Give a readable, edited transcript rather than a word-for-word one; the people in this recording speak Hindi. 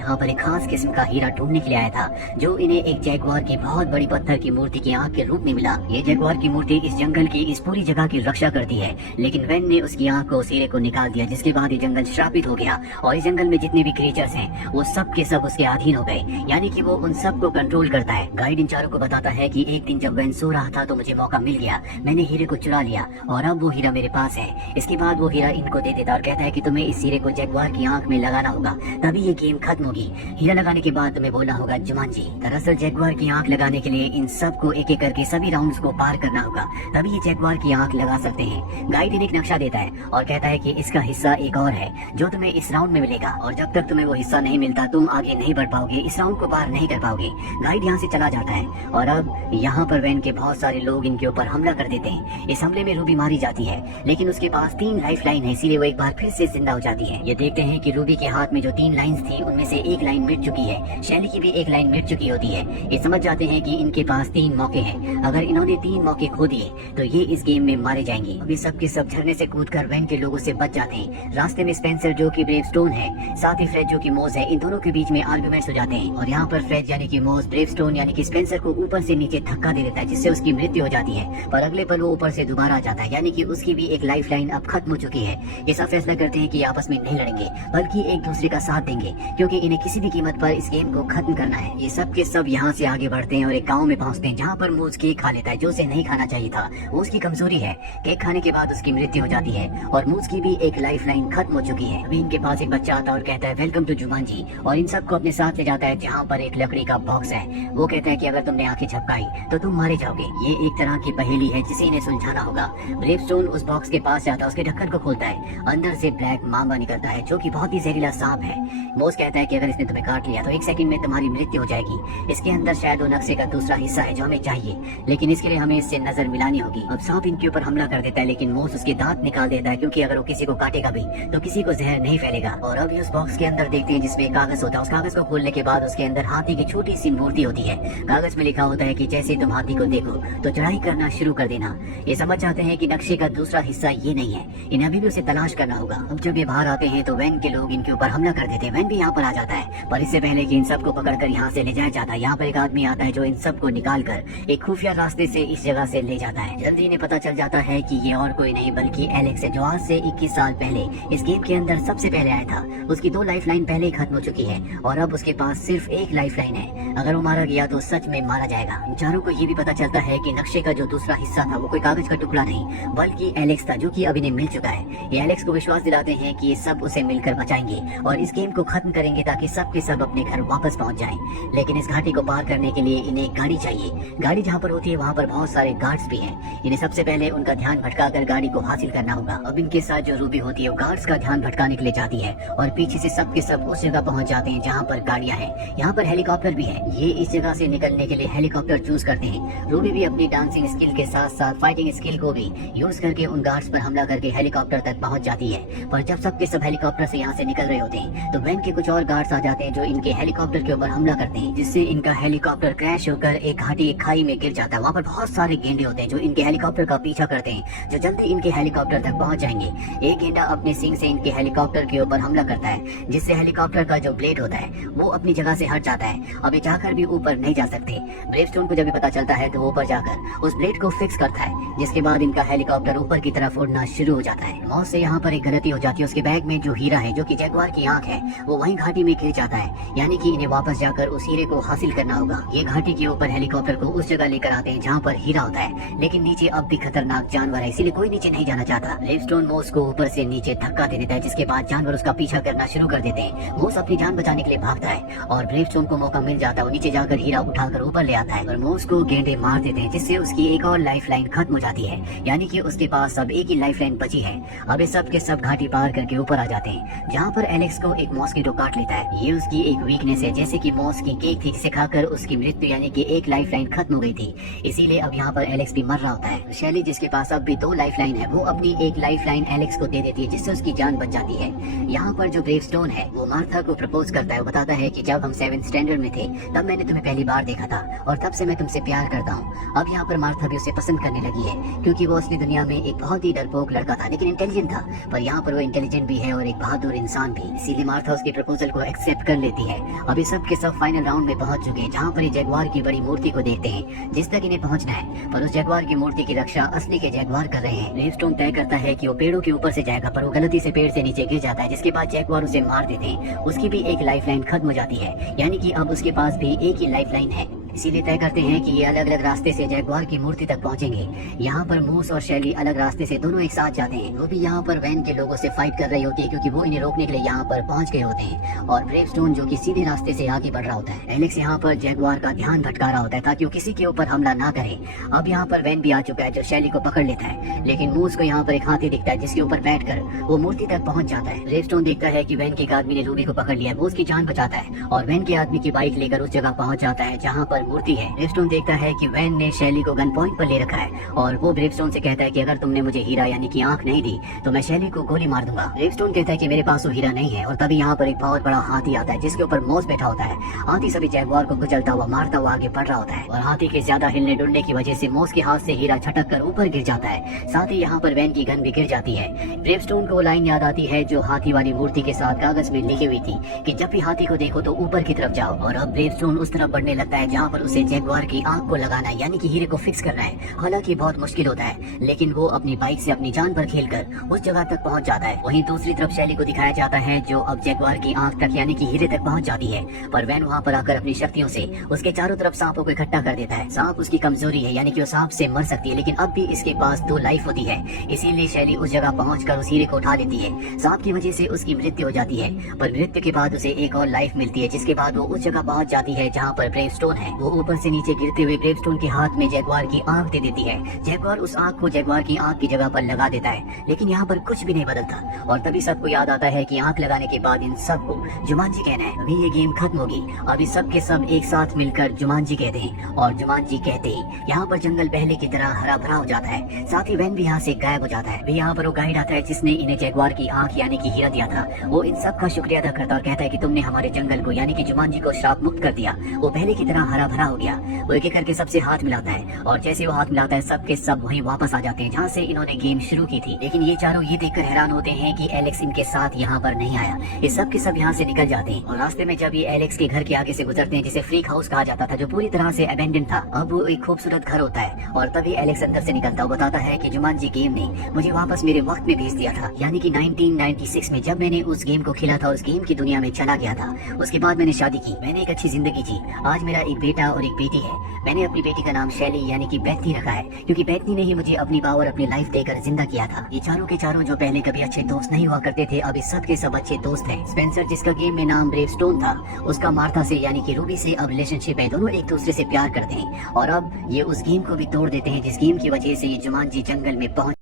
यहाँ पर एक खास किस्म का हीरा ढूंढने के लिए आया था, जो इन्हें एक जैगुआर की बहुत बड़ी पत्थर की मूर्ति की आंख के रूप में मिला। ये जैगुआर की मूर्ति इस जंगल की इस पूरी जगह की रक्षा करती है, लेकिन वैन ने उसकी आंख को, उस हीरे को निकाल दिया, जिसके बाद ये जंगल श्रापित हो गया और इस जंगल में जितने भी क्रिएचर्स हैं वो सब के सब उसके अधीन हो गए, यानी कि वो उन सब को कंट्रोल करता है। गाइड इन चारों को बताता है कि एक दिन जब वैन सो रहा था तो मुझे मौका मिल गया, मैंने हीरे को चुरा लिया और अब वो हीरा मेरे पास है। इसके बाद वो हीरा इनको दे देता और कहता है कि तुम्हें इस हीरे को जैगुआर की आंख में लगाना होगा, तभी ये गेम खत्म होगी। हीरा लगाने के बाद तुम्हें बोलना होगा जुमांजी। दरअसल जैगुआर की आंख लगाने के लिए इन सब को एक एक करके सभी राउंड्स को पार करना होगा, तभी ये जैगुआर की आंख लगा सकते हैं। गाइड इन्हें एक नक्शा देता है और कहता है कि इसका हिस्सा एक और है जो तुम्हें इस राउंड में मिलेगा, और जब तक तुम्हें वो हिस्सा नहीं मिलता तुम आगे नहीं बढ़ पाओगे, इस राउंड को पार नहीं कर पाओगे। गाइड यहाँ से चला जाता है और अब यहाँ पर वैन के बहुत सारे लोग इनके ऊपर हमला कर देते हैं। इस हमले में रूबी मारी जाती है, लेकिन उसके पास 3 लाइफ लाइन है, इसीलिए वो एक बार फिर से जिंदा हो जाती है। ये देखते हैं कि रूबी के हाथ में जो 3 लाइन्स थी उनमें से एक लाइन मिट चुकी है, शैली की भी एक लाइन मिट चुकी होती है। ये समझ जाते हैं कि इनके पास 3 मौके हैं, अगर इन्होंने 3 मौके खो दिए तो ये इस गेम में मारे जाएंगे। अभी सब के सब झरने से कूदकर वैन के लोगों से बच जाते हैं। रास्ते में स्पेंसर जो कि ब्रेवस्टोन है, साथ ही फ्रेड जो कि मोज है, इन दोनों के बीच में आर्गुमेंट्स हो जाते हैं और यहाँ पर फ्रेड यानी कि मोज ब्रेवस्टोन यानी कि स्पेंसर को ऊपर से नीचे धक्का दे देता है, जिससे उसकी मृत्यु हो जाती है। पर अगले पल वो ऊपर से दोबारा आ जाता है, यानी कि उसकी भी एक लाइफ लाइन अब खत्म हो चुकी है। ये सब फैसला करते हैं कि आपस में नहीं लड़ेंगे बल्कि एक दूसरे का साथ देंगे, क्योंकि इन्हें किसी भी कीमत पर इस गेम को खत्म करना है। ये सब के सब यहाँ से आगे बढ़ते हैं और एक गांव में पहुँचते हैं, जहाँ पर मूज केक खा लेता है, जो उसे नहीं खाना चाहिए था। वो उसकी कमजोरी है, केक खाने के बाद उसकी मृत्यु हो जाती है और मूज की भी एक लाइफ लाइन खत्म हो चुकी है। अभी इनके पास एक बच्चा आता है और कहता है वेलकम टू जुमांजी, और इन सबको अपने साथ ले जाता है जहाँ पर एक लकड़ी का बॉक्स है। वो कहता है कि अगर तुमने आंखें झपकाई तो तुम मारे जाओगे। ये एक तरह की पहेली है जिसे इन्हें सुलझाना होगा। ब्रेवस्टोन उस बॉक्स के पास जाता है, उसके ढक्कन को खोलता है, अंदर से ब्लैक मामा निकलता है जो कि बहुत ही जहरीला सांप है। मोज कहता है कि अगर इसने तुम्हें काट लिया तो 1 सेकंड में तुम्हारी मृत्यु हो जाएगी। इसके अंदर शायद वो नक्शे का दूसरा हिस्सा है जो हमें चाहिए, लेकिन इसके लिए हमें इससे नजर मिलानी होगी। अब सांप इनके ऊपर हमला कर देता है, लेकिन मोज उसके दांत निकाल देता है, क्योंकि अगर वो किसी को काटेगा भी तो किसी को जहर नहीं फैलेगा। और अभी उस बॉक्स के अंदर देखते हैं जिसमें कागज होता है। उस कागज को खोलने के बाद उसके अंदर हाथी की छोटी सी मूर्ति होती है। कागज में लिखा होता है कि जैसे तुम हाथी को देखो तो चढ़ाई करना शुरू कर देना। ये समझ जाते हैं कि नक्शे का दूसरा हिस्सा ये नहीं है, इन्हें अभी भी उसे तलाश करना होगा। अब जब ये बाहर आते हैं तो वैन के लोग इनके ऊपर हमला कर देते हैं। वैन भी यहाँ पर आ जाता है, पर इससे पहले कि इन सबको पकड़कर यहाँ से ले जाया जाता है, यहाँ पर एक आदमी आता है जो इन सबको निकाल कर एक खुफिया रास्ते से इस जगह से ले जाता है। जल्दी इन्हें पता चल जाता है कि ये और कोई नहीं बल्कि एलेक्स है, जो आज से 21 साल पहले इस गेम के अंदर सबसे पहले आया था। उसकी 2 लाइफ लाइन पहले ही खत्म हो चुकी है और अब उसके पास सिर्फ 1 लाइफ लाइन है। अगर वो मारा गया तो सच में मारा जाएगा। इन चारों को ये भी पता चलता है कि नक्शे का जो दूसरा हिस्सा था वो कोई कागज का टुकड़ा नहीं बल्कि एलेक्स था, जो कि अब इन्हें मिल चुका है। ये एलेक्स को विश्वास दिलाते हैं कि ये सब उसे मिलकर बचाएंगे और इस गेम को खत्म करेंगे ताकि सब के सब अपने घर वापस पहुंच जाएं। लेकिन इस घाटी को पार करने के लिए इन्हें एक गाड़ी चाहिए। गाड़ी जहाँ पर होती है वहाँ पर बहुत सारे गार्ड्स भी हैं। इन्हें सबसे पहले उनका ध्यान भटकाकर गाड़ी को हासिल करना होगा। अब इनके साथ जो रूबी होती है वो गार्ड्स का ध्यान भटकाने के लिए जाती है और पीछे से सब के सब उस जगह पहुंच जाते हैं जहाँ पर गाड़ियाँ हैं। यहाँ पर हेलीकॉप्टर भी है। ये इस जगह से निकलने के लिए हेलीकॉप्टर चूज करते हैं। रूबी भी अपनी डांसिंग स्किल के साथ साथ फाइटिंग स्किल को भी यूज करके उन गार्ड्स पर हमला करके हेलीकॉप्टर तक पहुंच जाती है। पर जब सब के सब हेलीकॉप्टर से यहाँ से निकल रहे होते हैं तो वैन के कुछ और गार्ड्स आ जाते हैं जो इनके हेलीकॉप्टर के ऊपर हमला करते हैं, जिससे इनका हेलीकॉप्टर क्रैश होकर एक घाटी एक खाई में गिर जाता है। वहाँ पर बहुत सारे गेंडे होते हैं जो इनके हेलीकॉप्टर का पीछा करते हैं, जो जल्दी इनके हेलीकॉप्टर तक पहुंच जाएंगे। एक गेंडा अपने सींग से इनके हेलीकॉप्टर के ऊपर हमला करता है, जिससे हेलीकॉप्टर का जो ब्लेड होता है वो अपनी जगह से हट जाता है। अब ये जाकर भी ऊपर नहीं जा सकते। ब्रेवस्टोन को जब भी पता चलता है तो वो ऊपर जाकर उस ब्लेड को फिक्स करता है, जिसके बाद इनका हेलीकॉप्टर ऊपर की तरफ उड़ना शुरू हो जाता है। मौत से यहाँ पर एक गलती हो जाती है। उसके बैग में जो हीरा है, जो कि जैगुआर की आंख है, वो वहीं घाटी में गिर जाता है, यानी कि इन्हें वापस जाकर उस हीरे को हासिल करना होगा। ये घाटी के ऊपर हेलीकॉप्टर को उस जगह लेकर आते हैं जहाँ पर हीरा होता है, लेकिन नीचे अब भी खतरनाक जानवर है, इसीलिए कोई नीचे नहीं जाना चाहता। ब्रेवस्टोन मोस को ऊपर से नीचे धक्का दे देता है, जिसके बाद जानवर उसका पीछा करना शुरू कर देते हैं। मोस अपनी जान बचाने के लिए भागता है और ब्रेवस्टोन को मौका मिल जाता है। वो नीचे जाकर हीरा उठाकर ऊपर ले आता है और मोस को गेंडे मार देते हैं, जिससे उसकी एक और लाइफ लाइन खत्म हो जाती है, यानी कि उसके पास अब एक ही लाइफ लाइन बची है। अब ये सब के सब घाटी पार करके ऊपर आ जाते हैं, जहाँ पर एलेक्स को एक मॉस्किटो काट लेता है। ये उसकी एक वीकनेस है, जैसे कि मॉस की केक थी जिसे खाकर उसकी मृत्यु यानी कि एक लाइफ लाइन खत्म हो गई थी। इसीलिए अब यहाँ पर एलेक्स भी मर रहा होता है। शैली जिसके पास अब भी 2 लाइफ लाइन है, वो अपनी एक लाइफ लाइन एलेक्स को दे देती है जिससे उसकी जान बच जाती है। यहाँ पर जो ग्रेवस्टोन है वो मार्था को प्रपोज करता है, बताता है कि जब हम 7th स्टैंडर्ड में थे तब मैंने तुम्हें पहली बार देखा था और तब से मैं तुमसे प्यार करता हूँ। अब यहाँ पर मार्था भी उसे पसंद करने लगी है क्योंकि वो असली दुनिया में एक बहुत ही डरपोक लड़का था लेकिन इंटेलिजेंट था, पर यहाँ पर वो इंटेलिजेंट भी है और एक बहादुर इंसान भी। इसीलिए मार्था उसके प्रपोजल को एक्सेप्ट कर लेती है। अभी सब के सब फाइनल राउंड में पहुंच चुके हैं जहाँ पर ये जगुआर की बड़ी मूर्ति को देखते हैं जिस तक इन्हें पहुंचना है, पर उस जगुआर की मूर्ति की रक्षा असली के जगुआर कर रहे हैं। ग्रेवस्टोन तय करता है कि वो पेड़ों के ऊपर से जाएगा, पर वो गलती से पेड़ से नीचे गिर जाता है जिसके बाद जगुआर उसे मार देते हैं। उसकी भी एक लाइफ लाइन खत्म हो जाती है, यानी कि अब उसके पास भी एक ही लाइफ लाइन है। इसीलिए तय करते हैं कि ये अलग अलग रास्ते से जगुआर की मूर्ति तक पहुंचेंगे। यहाँ पर मूस और शैली अलग रास्ते से दोनों एक साथ जाते हैं। वो भी यहाँ पर वैन के लोगों से फाइट कर रही होती है क्योंकि वो इन्हें रोकने के लिए यहाँ पर पहुंच गए होते हैं, और ग्रेवस्टोन जो कि सीधे रास्ते से आगे बढ़ रहा होता है। एलेक्स यहाँ पर जगुआर का ध्यान भटका रहा होता है ताकि वो किसी के ऊपर हमला ना करे। अब यहाँ पर वैन भी आ चुका है जो शैली को पकड़ लेता है, लेकिन मूस को यहाँ पर एक हाथी दिखता है जिसके ऊपर बैठकर वो मूर्ति तक पहुंच जाता है। ग्रेवस्टोन देखता है कि वैन के एक आदमी ने रूबी को पकड़ लिया है, वो उसकी जान बचाता है और वैन के आदमी की बाइक लेकर उस जगह पहुंच जाता है जहाँ पर मूर्ति है। ग्रेवस्टोन देखता है कि वैन ने शैली को गन पॉइंट पर ले रखा है और वो ग्रेवस्टोन से कहता है कि अगर तुमने मुझे हीरा यानी कि आंख नहीं दी तो मैं शैली को गोली मार दूंगा। ग्रेवस्टोन कहता है कि मेरे पास वो हीरा नहीं है, और तभी यहाँ पर एक बहुत बड़ा हाथी आता है जिसके ऊपर मॉस बैठा होता है। हाथी सभी जगुआर को कुचलता हुआ मारता हुआ आगे बढ़ रहा होता है और हाथी के ज्यादा हिलने डुलने की वजह से मॉस के हाथ से हीरा छटक कर ऊपर गिर जाता है। साथ ही यहाँ पर वैन की गन भी गिर जाती है। ग्रेवस्टोन को लाइन याद आती है जो हाथी वाली मूर्ति के साथ कागज में लिखी हुई थी कि जब भी हाथी को देखो तो ऊपर की तरफ जाओ, और अब ग्रेवस्टोन उस तरफ बढ़ने लगता है जहाँ पर उसे जगुआर की आंख को लगाना है यानी कि हीरे को फिक्स करना है। हालांकि बहुत मुश्किल होता है, लेकिन वो अपनी बाइक से अपनी जान पर खेलकर उस जगह तक पहुंच जाता है। वहीं दूसरी तरफ शैली को दिखाया जाता है जो अब जगुआर की आंख तक यानी कि हीरे तक पहुंच जाती है, पर वैन वहां पर आकर अपनी शक्तियों से उसके चारों तरफ सांपों को इकट्ठा कर देता है। सांप उसकी कमजोरी है यानी कि वो सांप से मर सकती है, लेकिन अब भी इसके पास 2 लाइफ होती है। इसीलिए शैली उस जगह पहुंचकर उस हीरे को उठा लेती है। सांप की वजह से उसकी मृत्यु हो जाती है, पर मृत्यु के बाद उसे एक और लाइफ मिलती है जिसके बाद वो उस जगह पहुंच जाती है जहाँ पर ग्रेवस्टोन है। वो ऊपर से नीचे गिरते हुए ग्रेवस्टोन के हाथ में जगुआर की आंख दे देती है। जगुआर उस आंख को जगुआर की आंख की जगह पर लगा देता है, लेकिन यहाँ पर कुछ भी नहीं बदलता, और तभी सबको याद आता है कि आंख लगाने के बाद इन सबको जुमांजी कहना है। अभी ये गेम खत्म होगी, अभी सब के सब एक साथ मिलकर जुमांजी कहते हैं, और जुमांजी कहते ही यहाँ पर जंगल पहले की तरह हरा भरा हो जाता है। साथ ही वैन भी यहाँ से गायब हो जाता है। यहाँ पर वो गाइड आता है जिसने इन्हें जगुआर की आंख यानी कि हीरा दिया था। वो इन सब का शुक्रिया अदा करता और कहता है कि तुमने हमारे जंगल को यानी कि जुमांजी को श्राप मुक्त कर दिया। वो पहले की तरह हरा भरा हो गया। वो एक एक करके सबसे हाथ मिलाता है, और जैसे वो हाथ मिलाता है सब के सब वहीं वापस आ जाते हैं जहाँ से इन्होंने गेम शुरू की थी। लेकिन ये चारों ये देखकर हैरान होते हैं कि एलेक्स इनके साथ यहाँ पर नहीं आया। ये सब के सब यहाँ से निकल जाते हैं, और रास्ते में जब ये एलेक्स के घर के आगे से गुजरते हैं जिसे फ्रीक हाउस कहा जाता था जो पूरी तरह से अबेंडन था, अब वो एक खूबसूरत घर होता है। और तभी एलेक्स अंदर से निकलता और बताता है कि जुमांजी गेम ने मुझे वापस मेरे वक्त में भेज दिया था, यानी कि 1996 में जब मैंने उस गेम को खेला था, उस गेम की दुनिया में चला गया था। उसके बाद मैंने शादी की, मैंने एक अच्छी जिंदगी जी। आज मेरा एक बेटा और एक बेटी है। मैंने अपनी बेटी का नाम शैली यानी कि बैथनी रखा है क्योंकि बैथनी ने ही मुझे अपनी पावर अपनी लाइफ देकर जिंदा किया था। ये चारों के चारों जो पहले कभी अच्छे दोस्त नहीं हुआ करते थे, अभी सब के सब अच्छे दोस्त हैं। स्पेंसर जिसका गेम में नाम ग्रेवस्टोन था, उसका मार्था से यानी कि रूबी से अब रिलेशनशिप है। दोनों एक दूसरे से प्यार करते हैं, और अब ये उस गेम को भी तोड़ देते हैं जिस गेम की वजह से ये जुमांजी जंगल में पहुंच